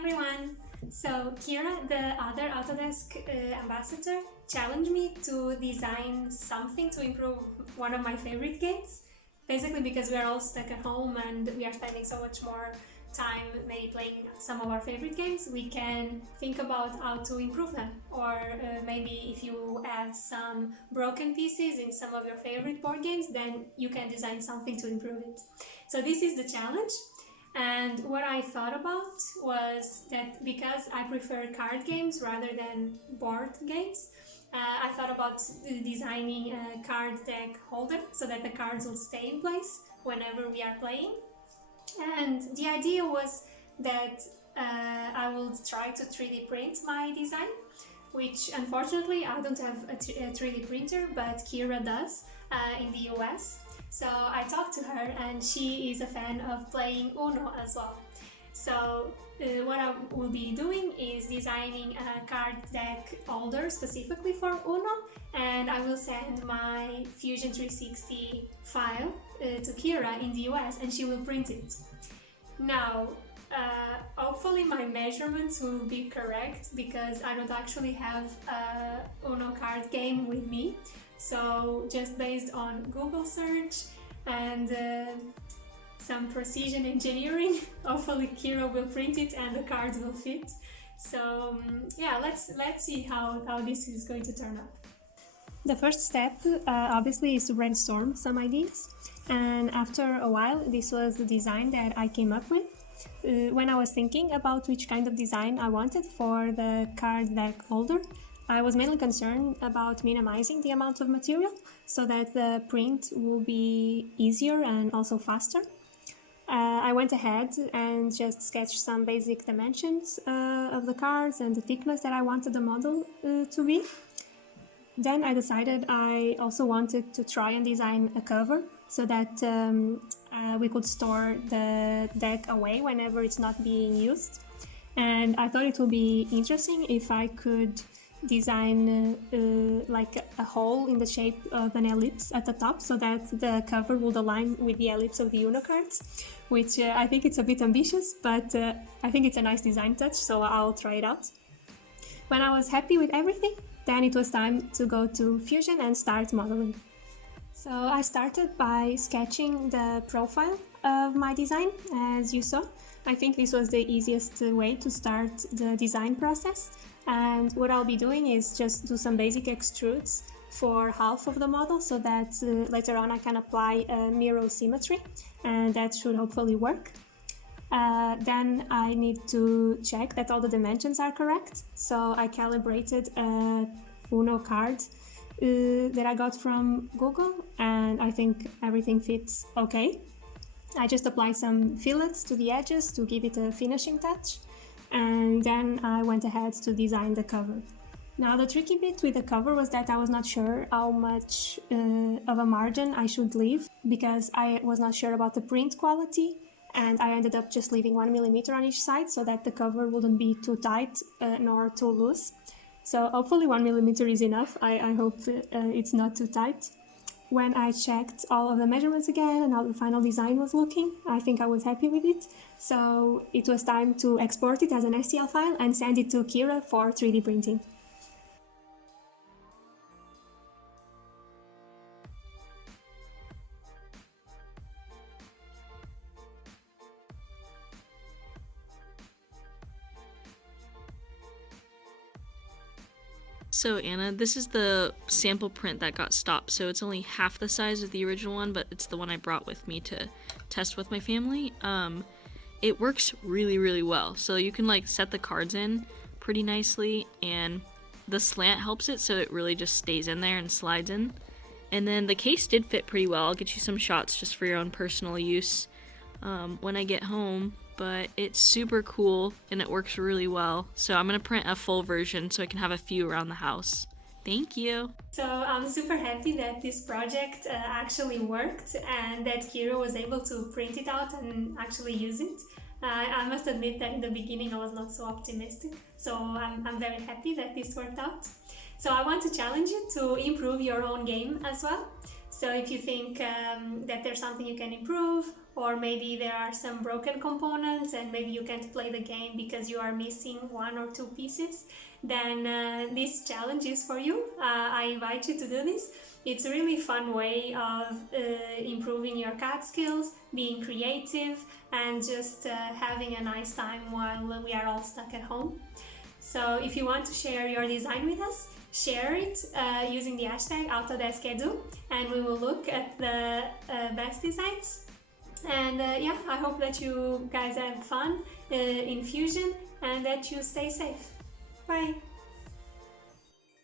everyone! So Kira, the other Autodesk ambassador, challenged me to design something to improve one of my favorite games. Basically because we are all stuck at home and we are spending so much more time maybe playing some of our favorite games, we can think about how to improve them. Or maybe if you have some broken pieces in some of your favorite board games, then you can design something to improve it. So this is the challenge. And what I thought about was that because I prefer card games rather than board games, I thought about designing a card deck holder so that the cards will stay in place whenever we are playing. And the idea was that I will try to 3D print my design, which unfortunately I don't have a 3D printer, but Kira does in the US. So I talked to her and she is a fan of playing Uno as well. So what I will be doing is designing a card deck holder specifically for Uno, and I will send my Fusion 360 file to Kira in the US and she will print it. Now, hopefully my measurements will be correct because I don't actually have a Uno card game with me. So just based on Google search and some precision engineering, hopefully Kira will print it and the cards will fit. So yeah, let's see how this is going to turn out. The first step obviously is to brainstorm some ideas, and after a while this was the design that I came up with. When I was thinking about which kind of design I wanted for the card deck holder, I was mainly concerned about minimizing the amount of material so that the print will be easier and also faster. I went ahead and just sketched some basic dimensions of the cards and the thickness that I wanted the model to be. Then I decided I also wanted to try and design a cover so that we could store the deck away whenever it's not being used. And I thought it would be interesting if I could design like a hole in the shape of an ellipse at the top so that the cover would align with the ellipse of the Uno cards, which I think it's a bit ambitious, but I think it's a nice design touch, so I'll try it out. When I was happy with everything, then it was time to go to Fusion and start modeling. So I started by sketching the profile of my design, as you saw. I think this was the easiest way to start the design process. And what I'll be doing is just do some basic extrudes for half of the model so that later on I can apply a mirror symmetry, and that should hopefully work. Then I need to check that all the dimensions are correct. So I calibrated a Uno card that I got from Google, and I think everything fits okay. I just applied some fillets to the edges to give it a finishing touch, and then I went ahead to design the cover. Now the tricky bit with the cover was that I was not sure how much of a margin I should leave because I was not sure about the print quality, and I ended up just leaving 1 millimeter on each side so that the cover wouldn't be too tight nor too loose. So hopefully 1 millimeter is enough. I hope it's not too tight. When I checked all of the measurements again and how the final design was looking, I think I was happy with it. So it was time to export it as an STL file and send it to Kira for 3D printing. So Anna, this is the sample print that got stopped, so it's only half the size of the original one, but it's the one I brought with me to test with my family. It works really, really well. So you can like set the cards in pretty nicely, and the slant helps it so it really just stays in there and slides in. And then the case did fit pretty well. I'll get you some shots just for your own personal use when I get home. But it's super cool and it works really well. So I'm gonna print a full version so I can have a few around the house. Thank you. So I'm super happy that this project actually worked and that Kira was able to print it out and actually use it. I must admit that in the beginning I was not so optimistic. So I'm very happy that this worked out. So I want to challenge you to improve your own game as well. So if you think that there's something you can improve, or maybe there are some broken components and maybe you can't play the game because you are missing one or two pieces, then this challenge is for you. I invite you to do this. It's a really fun way of improving your CAD skills, being creative, and just having a nice time while we are all stuck at home. So if you want to share your design with us, share it using the hashtag #AutodeskEdu, and we will look at the best designs. And yeah, I hope that you guys have fun in Fusion and that you stay safe. Bye!